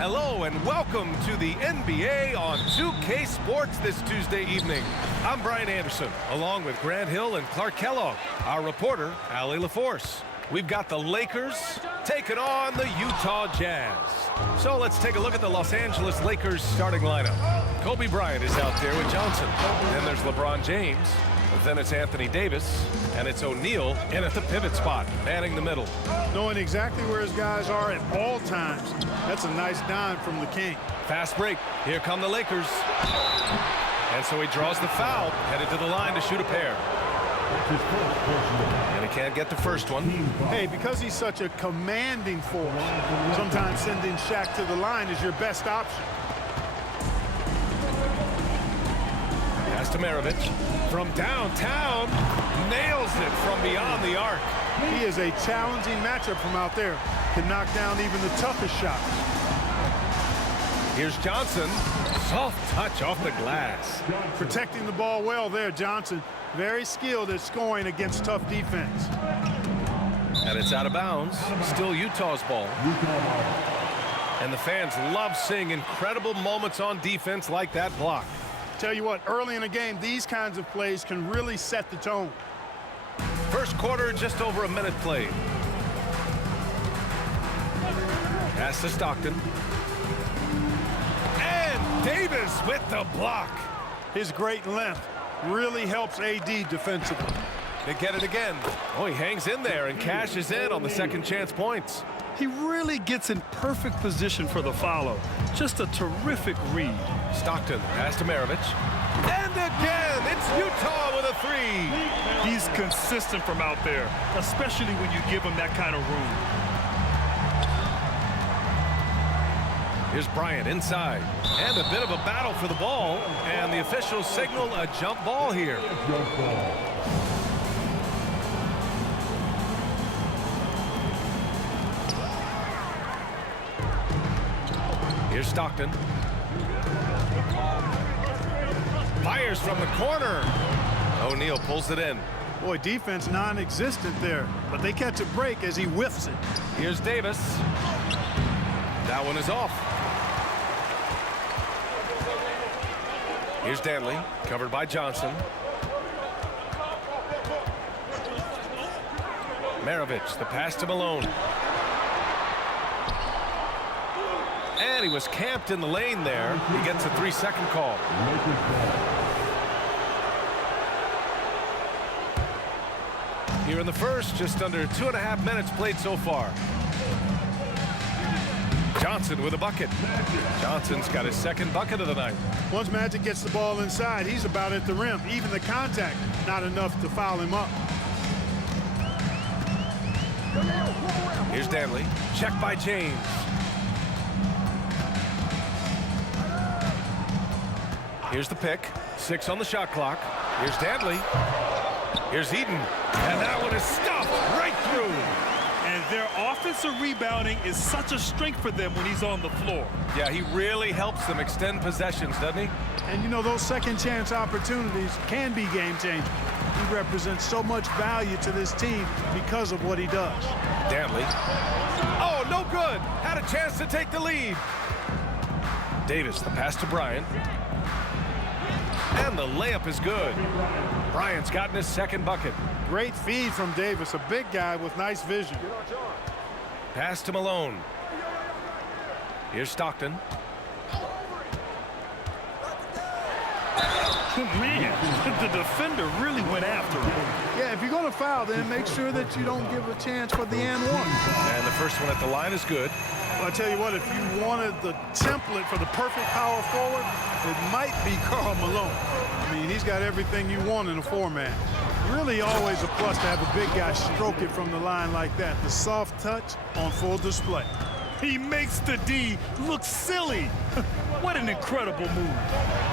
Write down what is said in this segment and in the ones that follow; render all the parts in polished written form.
Hello and welcome to the NBA on 2K Sports this Tuesday evening. I'm Bryant Anderson, along with Grant Hill and Clark Kellogg. Our reporter, Allie LaForce. We've got the Lakers taking on the Utah Jazz. So let's take a look at the Los Angeles Lakers starting lineup. Kobe Bryant is out there with Johnson. Then there's LeBron James. Then it's Anthony Davis, and it's O'Neal in at the pivot spot, manning the middle. Knowing exactly where his guys are at all times. That's a nice dime from the King. Fast break. Here come the Lakers. And so he draws the foul, headed to the line to shoot a pair. And he can't get the first one. Hey, because he's such a commanding force, sometimes sending Shaq to the line is your best option. Pass to Maravici. From downtown, nails it from beyond the arc. He is a challenging matchup from out there. Can knock down even the toughest shots. Here's Johnson. Soft touch off the glass. Protecting the ball well there, Johnson. Very skilled at scoring against tough defense. And it's out of bounds. Still Utah's ball. And the fans love seeing incredible moments on defense like that block. Tell you what, early in the game, these kinds of plays can really set the tone. First quarter, just over a minute played. Pass to Stockton. And Davis with the block. His great length really helps AD defensively. They get it again. Oh, he hangs in there and cashes in on the second chance points. He really gets in perfect position for the follow. Just a terrific read. Stockton, pass to Maravici. And again, it's Utah with a three. He's consistent from out there, especially when you give him that kind of room. Here's Bryant inside. And a bit of a battle for the ball. And the officials signal a jump ball here. Here's Stockton. Fires from the corner. O'Neal pulls it in. Boy, defense non-existent there, but they catch a break as he whiffs it. Here's Davis. That one is off. Here's Danley, covered by Johnson. Maravici, the pass to Malone. And he was camped in the lane there. He gets a 3-second call. Here in the first, just under 2.5 minutes played so far. Johnson with a bucket. Johnson's got his second bucket of the night. Once Magic gets the ball inside, he's about at the rim. Even the contact, not enough to foul him up. Here's Danley. Check by James. Here's the pick. 6 on the shot clock. Here's Danley. Here's Eden. And that one is stuffed right through. And their offensive rebounding is such a strength for them when he's on the floor. Yeah, he really helps them extend possessions, doesn't he? And you know, those second chance opportunities can be game changing. He represents so much value to this team because of what he does. Danley. Oh, no good. Had a chance to take the lead. Davis, the pass to Bryant. And the layup is good. Bryant's gotten his second bucket. Great feed from Davis, a big guy with nice vision. Pass to Malone. Here's Stockton. Oh, man, the defender really went after him. Yeah, if you're going to foul, then make sure that you don't give a chance for the and one. And the first one at the line is good. Well, I tell you what, if you wanted the template for the perfect power forward, it might be Karl Malone. I mean, he's got everything you want in a four-man. Really always a plus to have a big guy stroke it from the line like that. The soft touch on full display. He makes the D look silly. What an incredible move.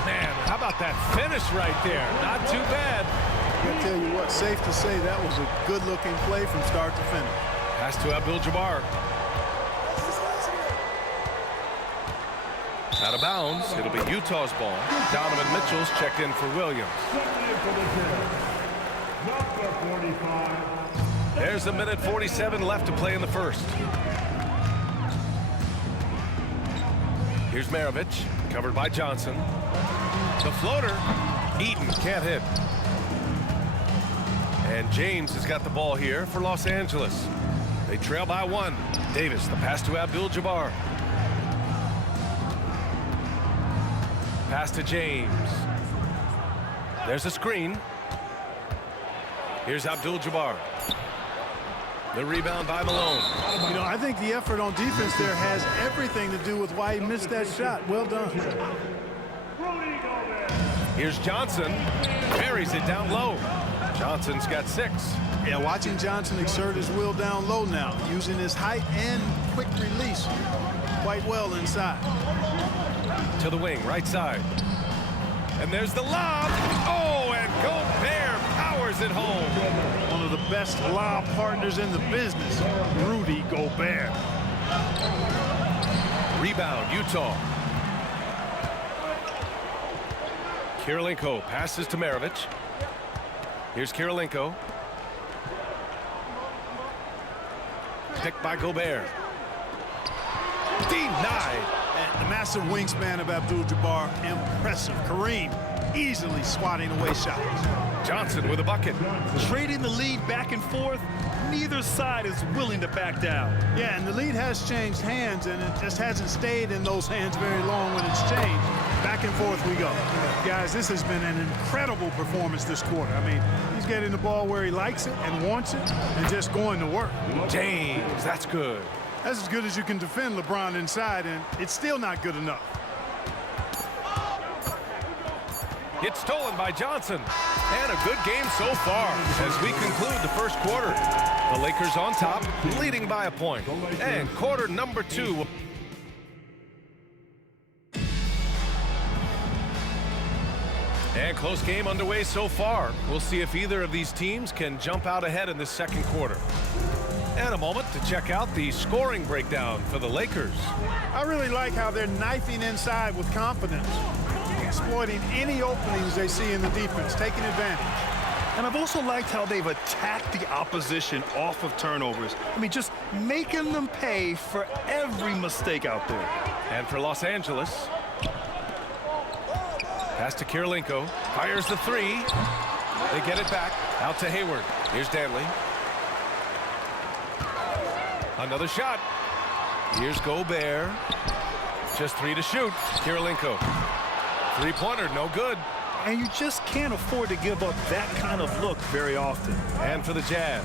Man, how about that finish right there? Not too bad. I tell you what, safe to say that was a good-looking play from start to finish. Pass to Abdul-Jabbar. Out of bounds. It'll be Utah's ball. Donovan Mitchell's checked in for Williams. There's a minute 47 left to play in the first. Here's Maravici, covered by Johnson. The floater, Eaton can't hit. And James has got the ball here for Los Angeles. They trail by 1. Davis, the pass to Abdul-Jabbar. Pass to James. There's a screen. Here's Abdul-Jabbar. The rebound by Malone. You know, I think the effort on defense there has everything to do with why he missed that shot. Well done. Here's Johnson. Buries it down low. Johnson's got 6. Yeah, watching Johnson exert his will down low now, using his height and quick release quite well inside. To the wing, right side. And there's the lob. Oh, and Gobert powers it home. One of the best lob partners in the business, Rudy Gobert. Rebound, Utah. Kirilenko passes to Maravici. Here's Kirilenko. Picked by Gobert. Denied. And the massive wingspan of Abdul-Jabbar, impressive. Kareem easily swatting away shots. Johnson with a bucket. Trading the lead back and forth, neither side is willing to back down. Yeah, and the lead has changed hands, and it just hasn't stayed in those hands very long when it's changed. Back and forth we go. Guys, this has been an incredible performance this quarter. I mean, he's getting the ball where he likes it and wants it and just going to work. James, that's good. That's as good as you can defend LeBron inside, and it's still not good enough. It's stolen by Johnson. And a good game so far as we conclude the first quarter. The Lakers on top, leading by a point. And quarter number 2. And close game underway so far. We'll see if either of these teams can jump out ahead in this second quarter. And a moment to check out the scoring breakdown for the Lakers. I really like how they're knifing inside with confidence, exploiting any openings they see in the defense, taking advantage. And I've also liked how they've attacked the opposition off of turnovers. I mean, just making them pay for every mistake out there. And for Los Angeles, pass to Kirilenko, fires the 3. They get it back, out to Hayward. Here's Danley. Another shot. Here's Gobert. Just 3 to shoot. Kirilenko. 3-pointer, no good. And you just can't afford to give up that kind of look very often. And for the Jazz,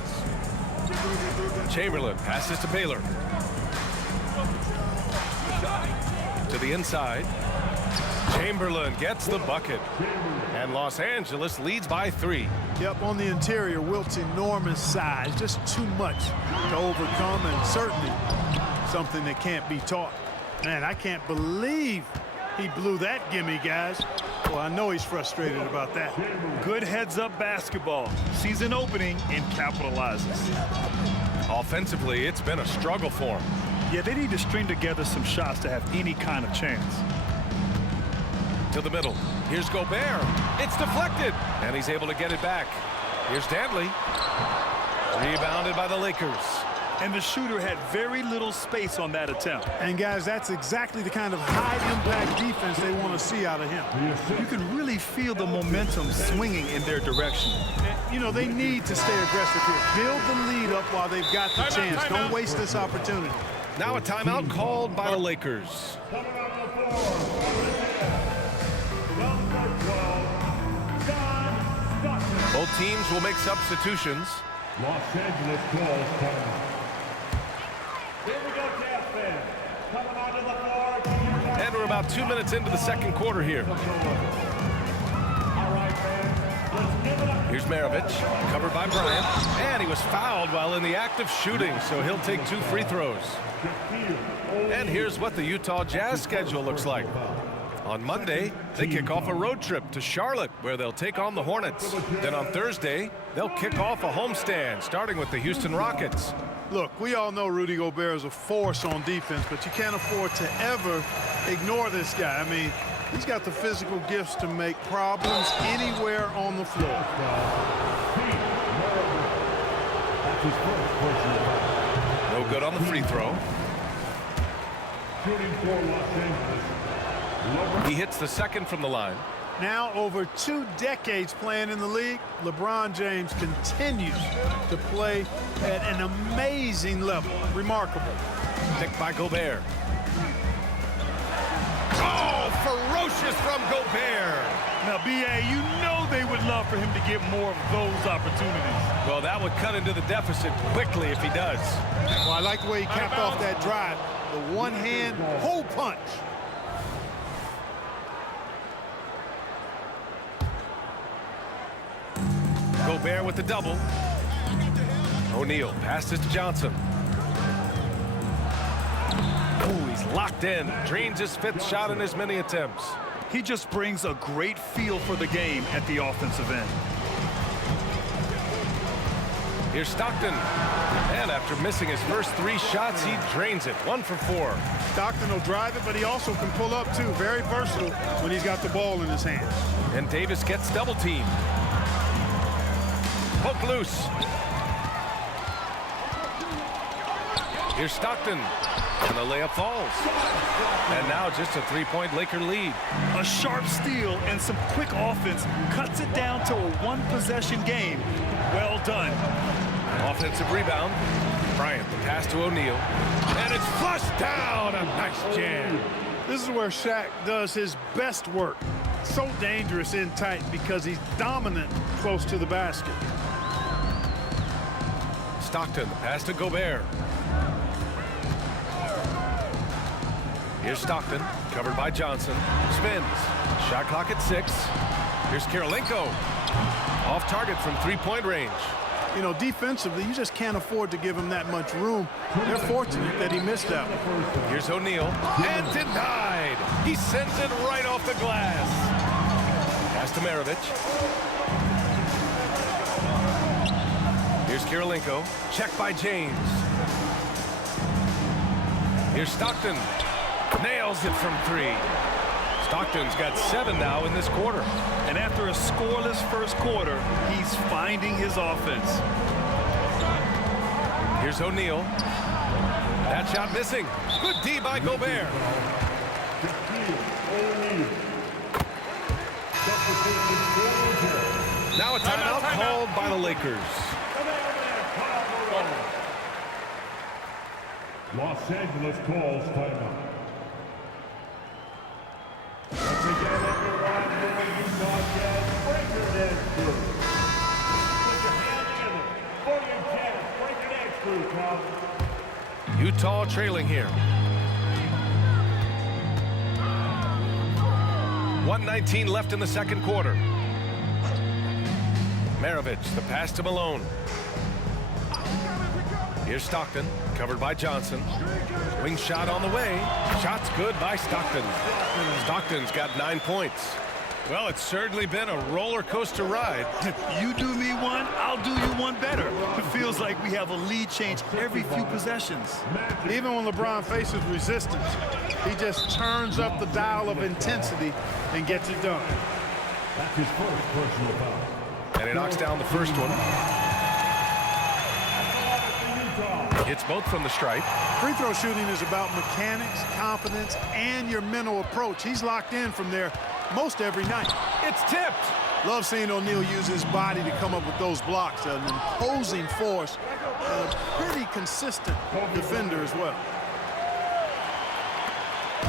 Chamberlain passes to Baylor. To the inside. Chamberlain gets the bucket. And Los Angeles leads by 3. Yep, on the interior, Wilt's enormous size, just too much to overcome, and certainly something that can't be taught. Man, I can't believe he blew that gimme, guys. Well, I know he's frustrated about that. Good heads-up basketball. Sees an opening and capitalizes. Offensively, it's been a struggle for him. Yeah, they need to string together some shots to have any kind of chance. To the middle. Here's Gobert. It's deflected. And he's able to get it back. Here's Danley. Rebounded by the Lakers. And the shooter had very little space on that attempt. And, guys, that's exactly the kind of high-impact defense they want to see out of him. You can really feel the momentum swinging in their direction. You know, they need to stay aggressive here. Build the lead up while they've got the chance. Don't waste this opportunity. Now a timeout called by the Lakers. Both teams will make substitutions. Los Angeles calls timeout. Here we go, Jazz fans. Coming onto the floor. And we're about 2 minutes into the second quarter here. All right, fans. Let's give it up. Here's Maravici, covered by Bryant. And he was fouled while in the act of shooting, so he'll take 2 free throws. And here's what the Utah Jazz schedule looks like. On Monday, they kick off a road trip to Charlotte, where they'll take on the Hornets. Then on Thursday, they'll kick off a homestand, starting with the Houston Rockets. Look, we all know Rudy Gobert is a force on defense, but you can't afford to ever ignore this guy. I mean, he's got the physical gifts to make problems anywhere on the floor. That's his first personal foul. No good on the free throw. Shooting for Los Angeles. He hits the second from the line. Now over 2 decades playing in the league, LeBron James continues to play at an amazing level. Remarkable. Picked by Gobert. Oh, ferocious from Gobert. Now, B.A., you know they would love for him to get more of those opportunities. Well, that would cut into the deficit quickly if he does. Well, I like the way he capped off that drive. The one-hand hole punch. Gobert with the double. O'Neal passes to Johnson. Oh, he's locked in. Drains his 5th shot in as many attempts. He just brings a great feel for the game at the offensive end. Here's Stockton. And after missing his first 3 shots, he drains it. 1 for 4. Stockton will drive it, but he also can pull up, too. Very versatile when he's got the ball in his hands. And Davis gets double teamed. Poke loose. Here's Stockton. And the layup falls. And now just a 3-point Laker lead. A sharp steal and some quick offense cuts it down to a 1-possession game. Well done. Offensive rebound. Bryant, the pass to O'Neal. And it's flushed down. A nice jam. This is where Shaq does his best work. So dangerous in tight because he's dominant close to the basket. Stockton, the pass to Gobert. Here's Stockton, covered by Johnson. Spins. Shot clock at 6. Here's Karolinko. Off target from 3-point range. You know, defensively, you just can't afford to give him that much room. They're fortunate that he missed that one. Here's O'Neal. And denied. He sends it right off the glass. Pass to Maravici. Here's Karolinko. Check by James. Here's Stockton. Nails it from 3. Stockton's got 7 now in this quarter. And after a scoreless first quarter, he's finding his offense. Here's O'Neal. That shot missing. Good D by Gobert. Now a timeout called by the Lakers. Los Angeles calls timeout. Once again, everyone, here you broadcast Breaker Dance Crew. Put your hand in it. 40 Jazz Breaker Dance Crew, Karl. Utah trailing here. 1:19 left in the second quarter. Maravici, the pass to Malone. Here's Stockton, covered by Johnson. Wing shot on the way. Shot's good by Stockton. Stockton's got 9 points. Well, it's certainly been a roller coaster ride. You do me one, I'll do you one better. It feels like we have a lead change every few possessions. Even when LeBron faces resistance, he just turns up the dial of intensity and gets it done. That's his first personal foul. And he knocks down the first one. Hits both from the stripe. Free throw shooting is about mechanics, confidence, and your mental approach. He's locked in from there most every night. It's tipped. Love seeing O'Neal use his body to come up with those blocks. An imposing force. A pretty consistent defender as well.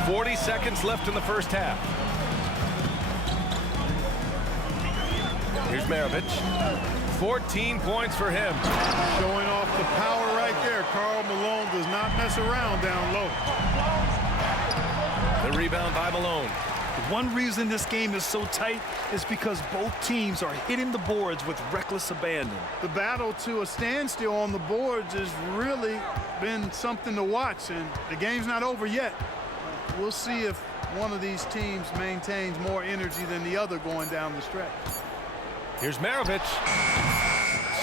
40 seconds left in the first half. Here's Maravici. 14 points for him. Showing off the power right there. Karl Malone does not mess around down low. The rebound by Malone. One reason this game is so tight is because both teams are hitting the boards with reckless abandon. The battle to a standstill on the boards has really been something to watch, and the game's not over yet. We'll see if one of these teams maintains more energy than the other going down the stretch. Here's Maravici.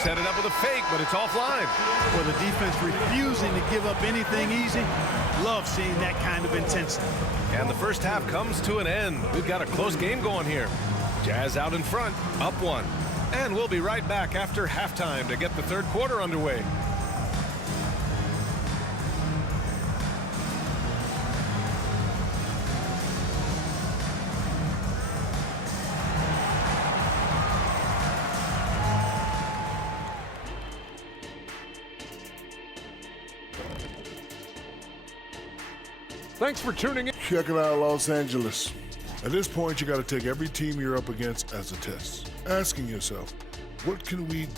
Set it up with a fake, but it's offline. For the defense refusing to give up anything easy, love seeing that kind of intensity. And the first half comes to an end. We've got a close game going here. Jazz out in front, up 1. And we'll be right back after halftime to get the third quarter underway. Thanks for tuning in. Check it out, Los Angeles. At this point, you got to take every team you're up against as a test. Asking yourself, what can we...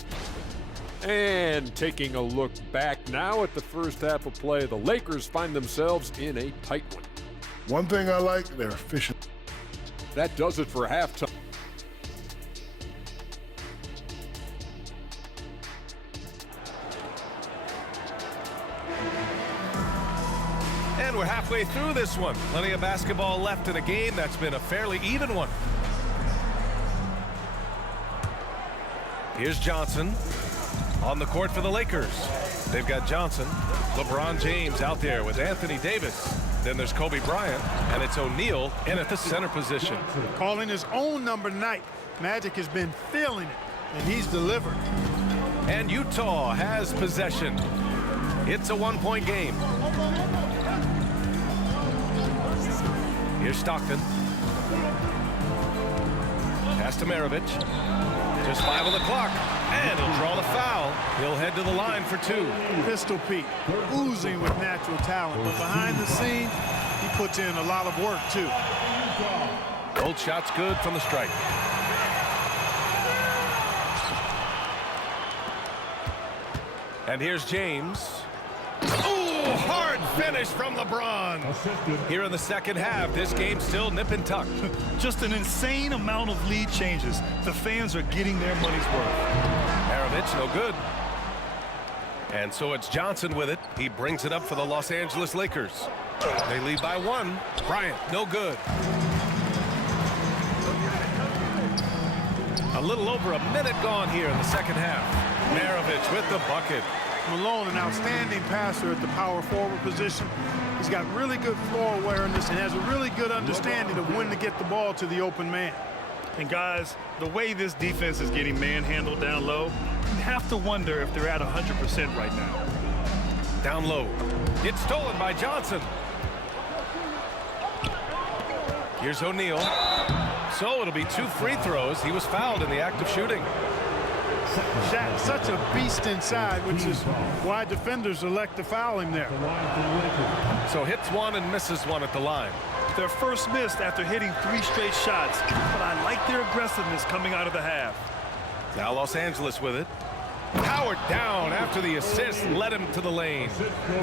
And taking a look back now at the first half of play, the Lakers find themselves in a tight one. One thing I like, they're efficient. That does it for halftime. And we're halfway through this one. Plenty of basketball left in a game that's been a fairly even one. Here's Johnson on the court for the Lakers. They've got Johnson, LeBron James out there with Anthony Davis. Then there's Kobe Bryant, and it's O'Neal in at the center position. Calling his own number night. Magic has been feeling it, and he's delivered. And Utah has possession. It's a one-point game. Here's Stockton. Pass to Maravici. Just 5 on the clock. And he'll draw the foul. He'll head to the line for 2. Pistol Pete, oozing with natural talent. But behind the scene, he puts in a lot of work, too. Both shots good from the stripe. And here's James. Ooh, hard finish from LeBron. Here in the second half, this game's still nip and tuck. Just an insane amount of lead changes. The fans are getting their money's worth. Maravici, no good. And so it's Johnson with it. He brings it up for the Los Angeles Lakers. They lead by 1. Bryant, no good. A little over a minute gone here in the second half. Maravici with the bucket. Malone, an outstanding passer at the power forward position. He's got really good floor awareness and has a really good understanding of when to get the ball to the open man. And guys, the way this defense is getting manhandled down low, you have to wonder if they're at 100% right now. Down low. It's stolen by Johnson. Here's O'Neal. So it'll be 2 free throws. He was fouled in the act of shooting. Shaq, such a beast inside, which is why defenders elect to foul him there. So hits 1 and misses 1 at the line. Their first miss after hitting 3 straight shots, but I like their aggressiveness coming out of the half. Now Los Angeles with it. Powered down after the assist led him to the lane.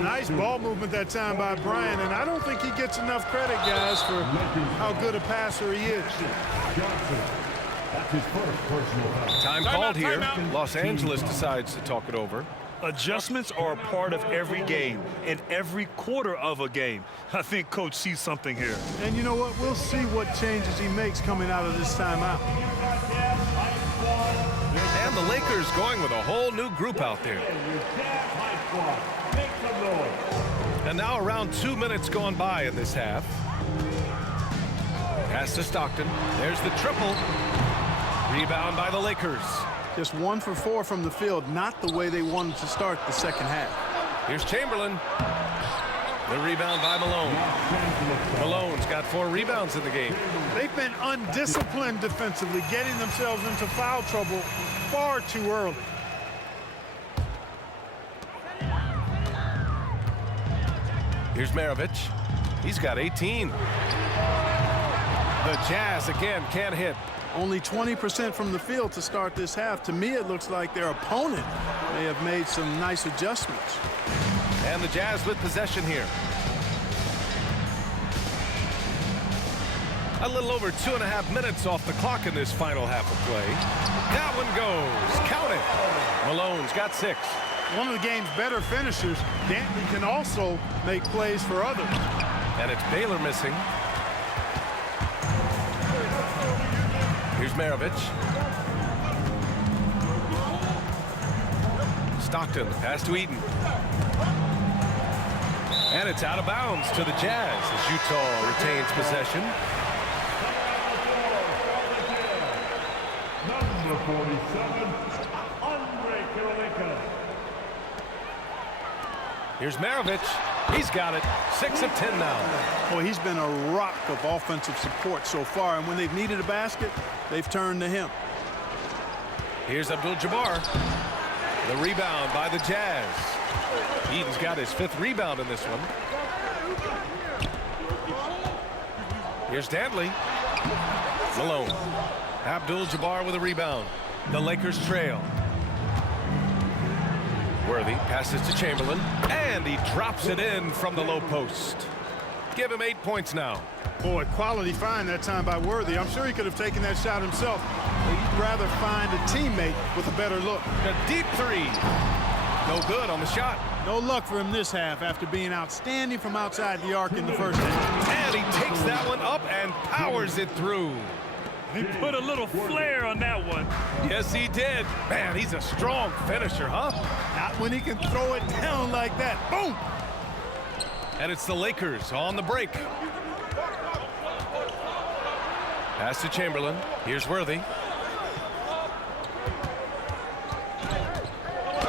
Nice ball movement that time by Bryant, and I don't think he gets enough credit, guys, for how good a passer he is. Time called here. Los Angeles decides to talk it over. Adjustments are a part of every game and every quarter of a game. I think Coach sees something here. And you know what? We'll see what changes he makes coming out of this timeout. And the Lakers going with a whole new group out there. And now around 2 minutes gone by in this half. Pass to Stockton. There's the triple. Rebound by the Lakers. Just 1 for 4 from the field, not the way they wanted to start the second half. Here's Chamberlain. The rebound by Malone. Malone's got 4 rebounds in the game. They've been undisciplined defensively, getting themselves into foul trouble far too early. Here's Maravici. He's got 18. The Jazz again can't hit. Only 20% from the field to start this half. To me, it looks like their opponent may have made some nice adjustments. And the Jazz with possession here. A little over 2.5 minutes off the clock in this final half of play. That one goes. Count it. Malone's got 6. One of the game's better finishers. Dantley can also make plays for others. And it's Baylor missing. Here's Maravici. Stockton, pass to Eaton. And it's out of bounds to the Jazz as Utah retains possession. Number 47, Andre Kirilenko. Here's Maravici. He's got it. 6 of 10 now. Well, he's been a rock of offensive support so far, and when they've needed a basket, they've turned to him. Here's Abdul-Jabbar. The rebound by the Jazz. Eaton's got his 5th rebound in this one. Here's Dantley. Malone. Abdul-Jabbar with a rebound. The Lakers trail. Worthy passes to Chamberlain, and he drops it in from the low post. Give him 8 points now. Boy, quality find that time by Worthy. I'm sure he could have taken that shot himself, but he'd rather find a teammate with a better look. A deep three. No good on the shot. No luck for him this half after being outstanding from outside the arc in the first half. And he takes that one up and powers it through. He put a little flair on that one. Yes, he did. Man, he's a strong finisher, huh? Not when he can throw it down like that. Boom! And it's the Lakers on the break. Pass to Chamberlain. Here's Worthy.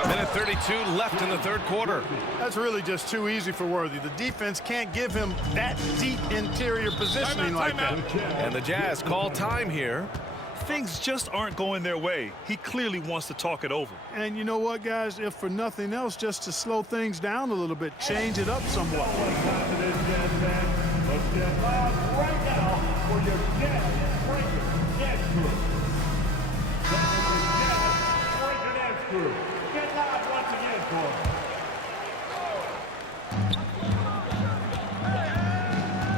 Minute 32 left in the third quarter. That's really just too easy for Worthy. The defense can't give him that deep interior positioning like that. And the Jazz call time here. Things just aren't going their way. He clearly wants to talk it over. And you know what, guys? If for nothing else, just to slow things down a little bit, change it up somewhat. Let's get loud right now for your Jazz Breaker Dance Crew. That's your Jazz Breaker Dance Crew. Get loud once again for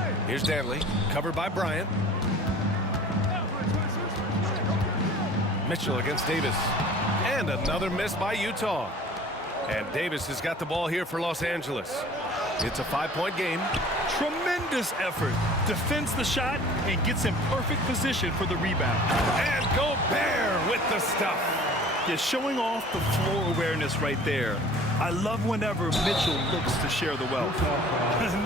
them. Here's Dantley, covered by Bryant. Mitchell against Davis. And another miss by Utah. And Davis has got the ball here for Los Angeles. It's a 5-point game. Tremendous effort. Defends the shot and gets in perfect position for the rebound. And Gobert with the stuff. Yeah, showing off the floor awareness right there. I love whenever Mitchell looks to share the wealth.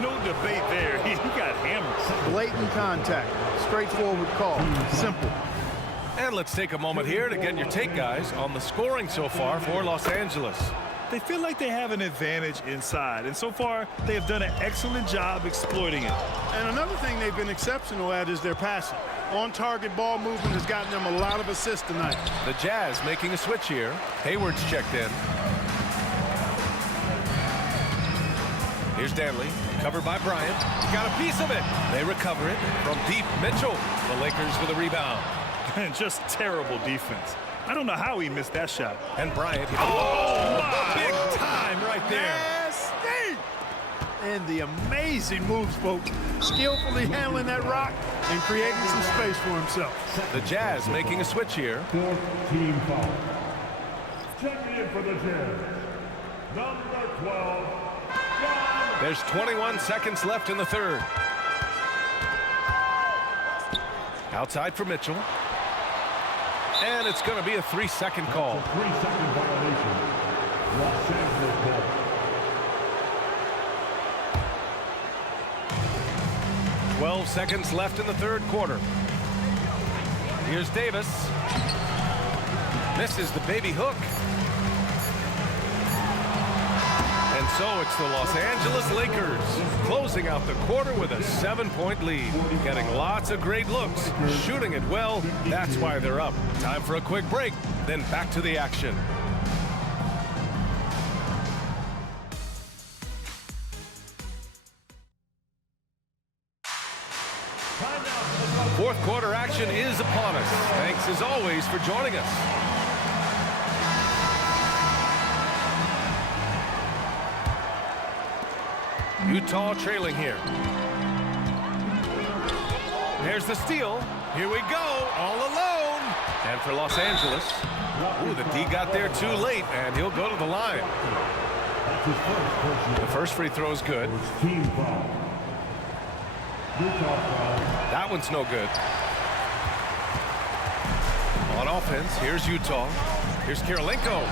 No debate there. He got hammered. Blatant contact. Straightforward call. Simple. And let's take a moment here to get your take, guys, on the scoring so far for Los Angeles. They feel like they have an advantage inside, and so far they have done an excellent job exploiting it. And another thing they've been exceptional at is their passing. On-target ball movement has gotten them a lot of assists tonight. The Jazz making a switch here. Hayward's checked in. Here's Dantley, covered by Bryant. Got a piece of it. They recover it from deep. Mitchell. The Lakers with a rebound. And just terrible defense. I don't know how he missed that shot. And Bryant. Oh, my! Big time right there. Nasty! And the amazing moves, folks. Skillfully handling that rock and creating some space for himself. The Jazz making a switch here. Fourth team foul. Checking in for the Jazz. Number 12. There's 21 seconds left in the third. Outside for Mitchell. And it's going to be a 3-second call. 3-second violation. Los Angeles ball. Twelve seconds left in the third quarter. Here's Davis. Misses the baby hook. And so it's the Los Angeles Lakers closing out the quarter with a 7-point lead. Getting lots of great looks, shooting it well. That's why they're up. Time for a quick break, then back to the action. Fourth quarter action is upon us. Thanks as always for joining us. Utah trailing here. There's the steal. Here we go, all alone. And for Los Angeles, ooh, the D got there too late, and he'll go to the line. The first free throw is good. Team foul. Utah foul. That one's no good. On offense, here's Utah. Here's Karolinko.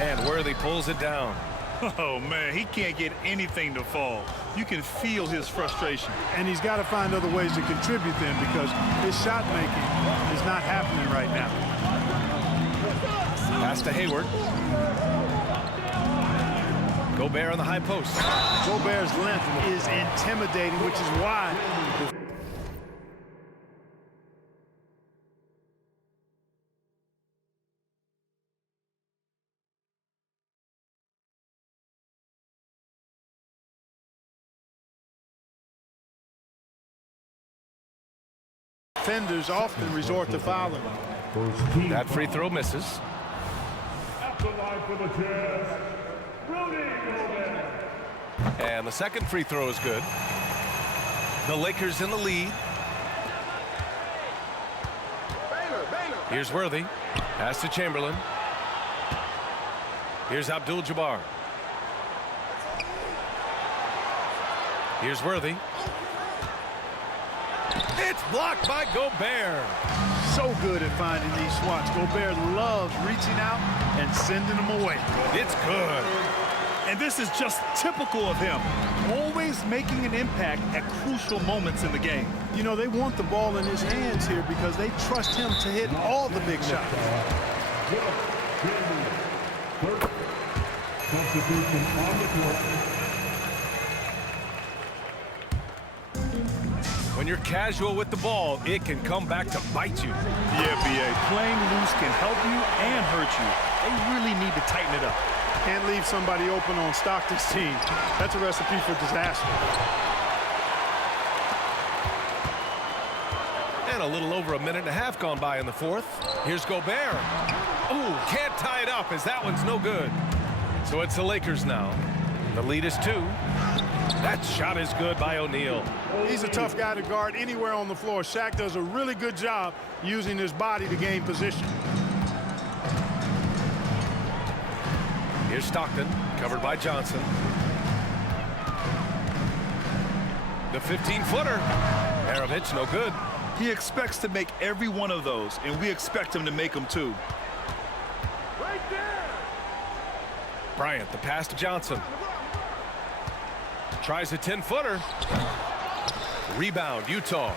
And Worthy pulls it down. Oh, man, he can't get anything to fall. You can feel his frustration. And he's got to find other ways to contribute then, because his shot making is not happening right now. Pass to Hayward. Gobert on the high post. Gobert's length is intimidating, which is why defenders often resort to fouling. That free throw misses. At the line for the Jazz, Rudy Gobert. And the second free throw is good. The Lakers in the lead. Here's Worthy. Pass to Chamberlain. Here's Abdul-Jabbar. Here's Worthy. It's blocked by Gobert. So good at finding these swats. Gobert loves reaching out and sending them away. It's good. And this is just typical of him, always making an impact at crucial moments in the game. You know, they want the ball in his hands here because they trust him to hit all the big shots. Substitution on the court. When you're casual with the ball, it can come back to bite you. Yeah, B.A. Playing loose can help you and hurt you. They really need to tighten it up. Can't leave somebody open on Stockton's team. That's a recipe for disaster. And a little over a minute and a half gone by in the fourth. Here's Gobert. Oh, can't tie it up as that one's no good. So it's the Lakers now. The lead is 2. That shot is good by O'Neal. He's a tough guy to guard anywhere on the floor. Shaq does a really good job using his body to gain position. Here's Stockton, covered by Johnson. The 15-footer. Maravici, no good. He expects to make every one of those, and we expect him to make them too. Right there. Bryant, the pass to Johnson. Tries a 10-footer. Rebound, Utah.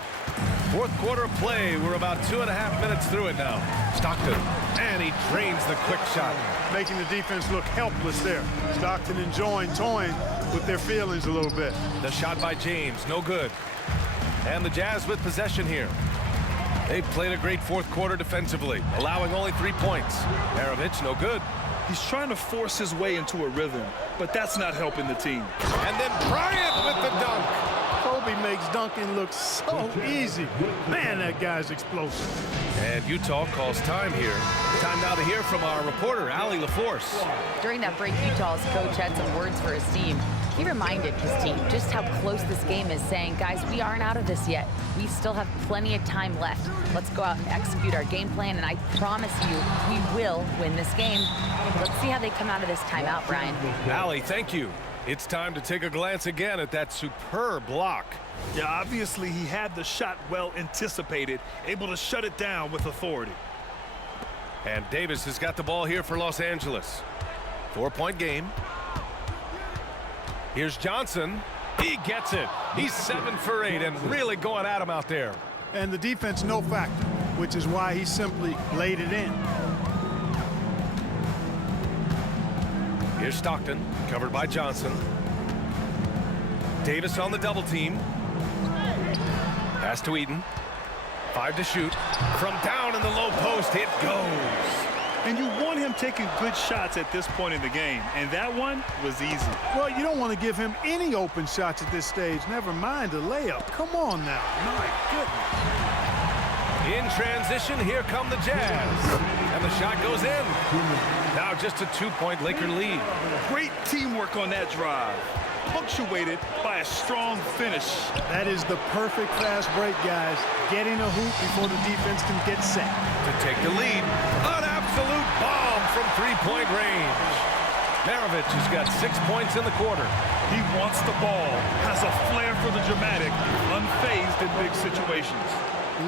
Fourth quarter of play. We're about 2.5 minutes through it now. Stockton, and he drains the quick shot. Making the defense look helpless there. Stockton enjoying toying with their feelings a little bit. The shot by James, no good. And the Jazz with possession here. They've played a great fourth quarter defensively, allowing only 3 points. Maravici, no good. He's trying to force his way into a rhythm, but that's not helping the team. And then Bryant with the dunk. Kobe makes dunking look so easy. Man, that guy's explosive. And Utah calls time here. Time now to hear from our reporter, Allie LaForce. During that break, Utah's coach had some words for his team. He reminded his team just how close this game is, saying, guys, we aren't out of this yet. We still have plenty of time left. Let's go out and execute our game plan, and I promise you, we will win this game. Let's see how they come out of this timeout, Brian. Allie, thank you. It's time to take a glance again at that superb block. Yeah, obviously he had the shot well anticipated, able to shut it down with authority. And Davis has got the ball here for Los Angeles. 4-point game. Here's Johnson. He gets it. He's 7 for 8 and really going at him out there. And the defense no factor, which is why he simply laid it in. Here's Stockton, covered by Johnson. Davis on the double team. Pass to Eaton. 5 to shoot. From down in the low post, it goes. And you want him taking good shots at this point in the game, and that one was easy. Well, you don't want to give him any open shots at this stage, never mind a layup. Come on now. My goodness. In transition, here come the Jazz. And the shot goes in. Now just a 2-point Laker lead. Great teamwork on that drive, punctuated by a strong finish. That is the perfect fast break, guys. Getting a hoop before the defense can get set. To take the lead. An absolute bomb from 3-point range. Maravici has got 6 points in the quarter. He wants the ball, has a flair for the dramatic, unfazed in big situations.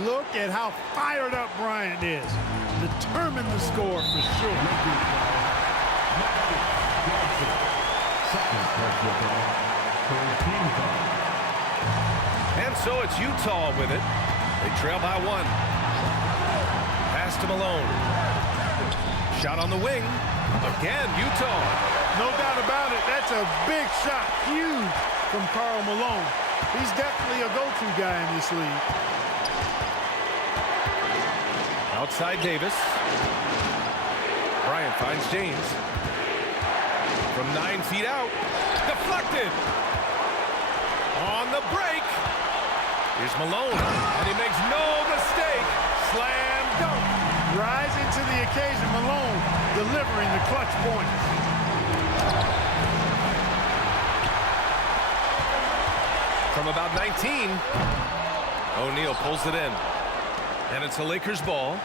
Look at how fired up Bryant is. Determined to score for sure. And so it's Utah with it. They trail by 1. Pass to Malone. Shot on the wing. Again, Utah. No doubt about it. That's a big shot. Huge from Karl Malone. He's definitely a go-to guy in this league. Outside Davis. Bryant finds James. From 9 feet out. Deflected. On the break. Here's Malone. And he makes no mistake. slam dunk. Rising to the occasion, Malone delivering the clutch point. From about 19, O'Neal pulls it in. And it's a Lakers ball.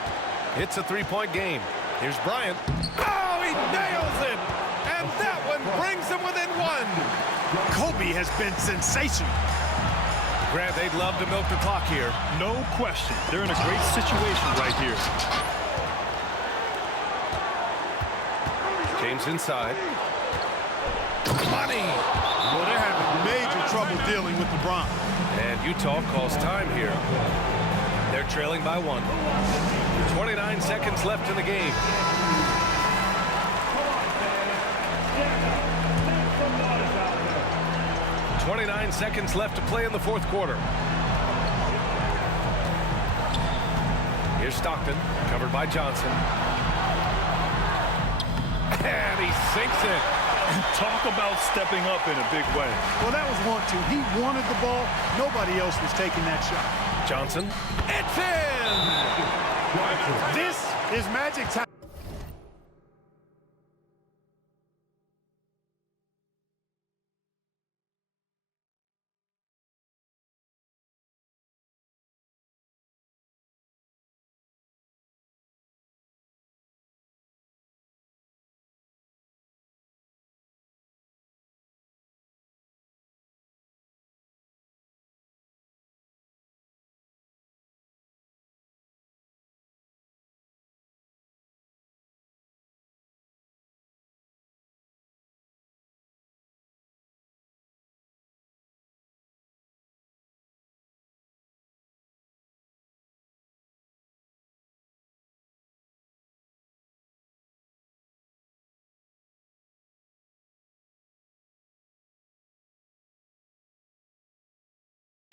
It's a three-point game. Here's Bryant. Oh, he nails it! And that one brings him within one. Kobe has been sensational. Grant, they'd love to milk the clock here. No question. They're in a great situation right here. James inside. Money! Well, they're having major trouble dealing with LeBron. And Utah calls time here. They're trailing by 1. 29 seconds left in the game. 29 seconds left to play in the fourth quarter. Here's Stockton, covered by Johnson. And he sinks it. Talk about stepping up in a big way. Well, that was 1-2. He wanted the ball. Nobody else was taking that shot. Johnson. It's in! This is magic time.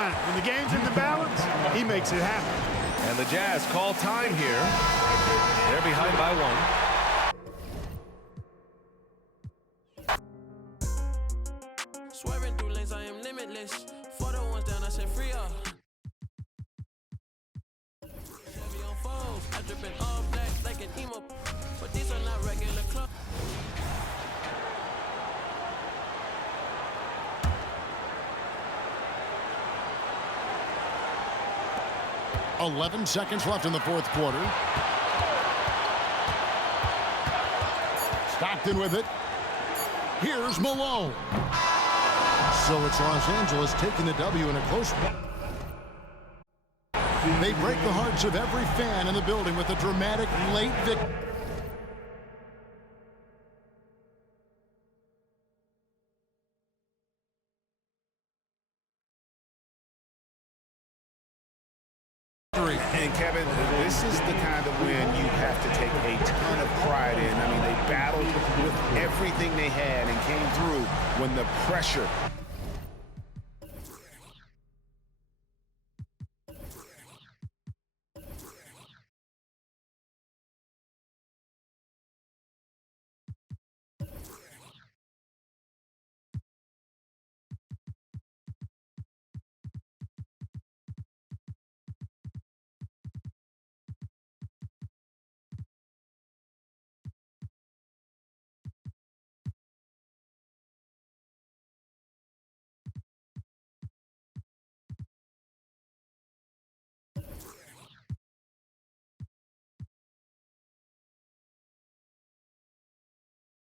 When the game's in the balance, he makes it happen. And the Jazz call time here. They're behind by 1. Swerving through lanes, I am limitless. For the ones down, I said free up. Chevy on foes, I dripping all black like an emo. But these are not regular clubs. 11 seconds left in the fourth quarter. Stockton with it. Here's Malone. So it's Los Angeles taking the W in a close one. They break the hearts of every fan in the building with a dramatic late victory. And Kevin, this is the kind of win you have to take a ton of pride in. I mean, they battled with everything they had and came through when the pressure